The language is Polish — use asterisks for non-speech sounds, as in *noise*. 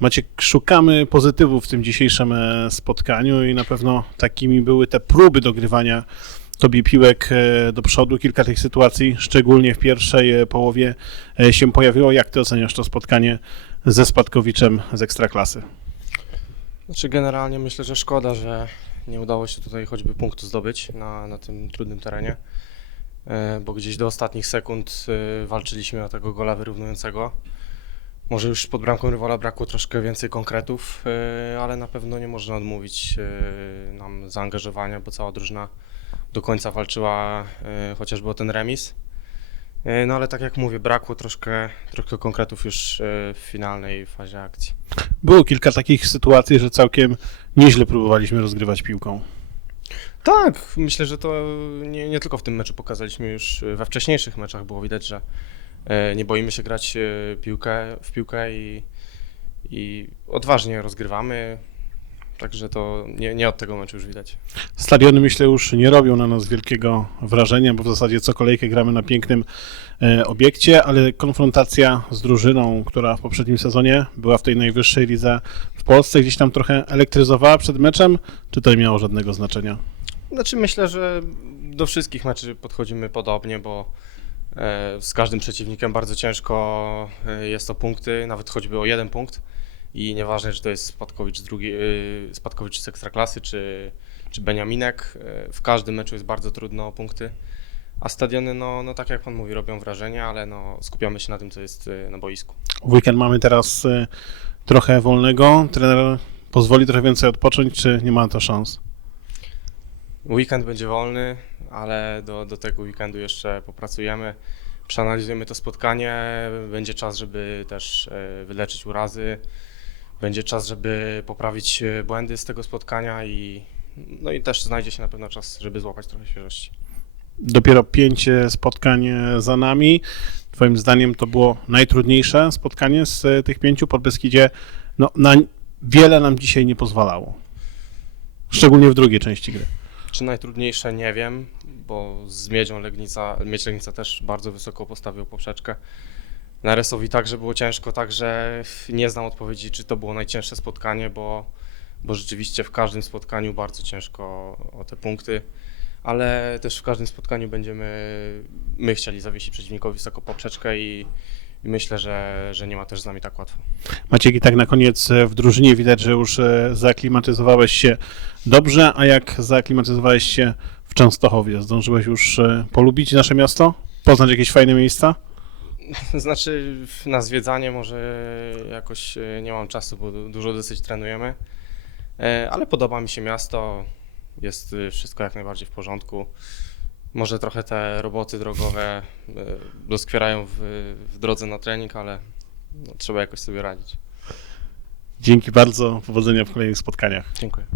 Maciek, szukamy pozytywów w tym dzisiejszym e, spotkaniu i na pewno takimi były te próby dogrywania tobie piłek e, do przodu. Kilka tych sytuacji, szczególnie w pierwszej e, połowie, się pojawiło. Jak ty oceniasz to spotkanie ze Spadkowiczem z Ekstraklasy? Znaczy generalnie myślę, że szkoda, że nie udało się tutaj choćby punktu zdobyć na, na tym trudnym terenie, bo gdzieś do ostatnich sekund walczyliśmy o tego gola wyrównującego. Może już pod bramką rywala brakło troszkę więcej konkretów, e, ale na pewno nie można odmówić e, nam zaangażowania, bo cała drużyna do końca walczyła e, chociażby o ten remis. No ale tak jak mówię, brakło troszkę, troszkę konkretów już w finalnej fazie akcji. Było kilka takich sytuacji, że całkiem nieźle próbowaliśmy rozgrywać piłką. Tak, myślę, że to nie, nie tylko w tym meczu pokazaliśmy już we wcześniejszych meczach było widać, że nie boimy się grać e, piłkę, w piłkę i, i odważnie rozgrywamy. Także to nie, nie od tego meczu już widać. Stadiony myślę już nie robią na nas wielkiego wrażenia, bo w zasadzie co kolejkę gramy na pięknym e, obiekcie, ale konfrontacja z drużyną, która w poprzednim sezonie była w tej najwyższej lidze w Polsce, gdzieś tam trochę elektryzowała przed meczem, czy to nie miało żadnego znaczenia? Znaczy myślę, że do wszystkich meczy podchodzimy podobnie, bo e, z każdym przeciwnikiem bardzo ciężko e, jest o punkty, nawet choćby o jeden punkt. I nieważne, czy to jest Spadkowicz z, drugiej, e, Spadkowicz z Ekstraklasy, czy, czy Beniaminek, e, w każdym meczu jest bardzo trudno o punkty. A stadiony, no, no tak jak pan mówi, robią wrażenie, ale no, skupiamy się na tym, co jest e, na boisku. W weekend mamy teraz e, trochę wolnego, trener pozwoli trochę więcej odpocząć, czy nie ma to szans? Weekend będzie wolny, ale do, do tego weekendu jeszcze popracujemy. Przeanalizujemy to spotkanie. Będzie czas, żeby też e, wyleczyć urazy. Będzie czas, żeby poprawić e, błędy z tego spotkania i no i też znajdzie się na pewno czas, żeby złapać trochę świeżości. Dopiero pięć spotkań e, za nami. Twoim zdaniem to było najtrudniejsze spotkanie z tych pięciu pod Beskidzie. No, na wiele nam dzisiaj nie pozwalało. Szczególnie w drugiej części gry. Czy najtrudniejsze nie wiem, bo z Miedzią Legnica, Miedź Legnica też bardzo wysoko postawił poprzeczkę. Naresowi także było ciężko, także nie znam odpowiedzi, czy to było najcięższe spotkanie, bo, bo rzeczywiście w każdym spotkaniu bardzo ciężko o te punkty, ale też w każdym spotkaniu będziemy my chcieli zawiesić przeciwnikowi wysoko poprzeczkę i, i myślę, że, że nie ma też z nami tak łatwo. Maciek, i tak na koniec e, w drużynie widać, że już e, zaaklimatyzowałeś się dobrze, a jak zaaklimatyzowałeś się w Częstochowie? Zdążyłeś już e, polubić nasze miasto? Poznać jakieś fajne miejsca? *laughs* Znaczy na zwiedzanie może jakoś e, nie mam czasu, bo du- dużo dosyć trenujemy, E, ale podoba mi się miasto, jest wszystko jak najbardziej w porządku. Może trochę te roboty drogowe doskwierają w, w drodze na trening, ale no, trzeba jakoś sobie radzić. Dzięki bardzo, powodzenia w kolejnych spotkaniach. Dziękuję.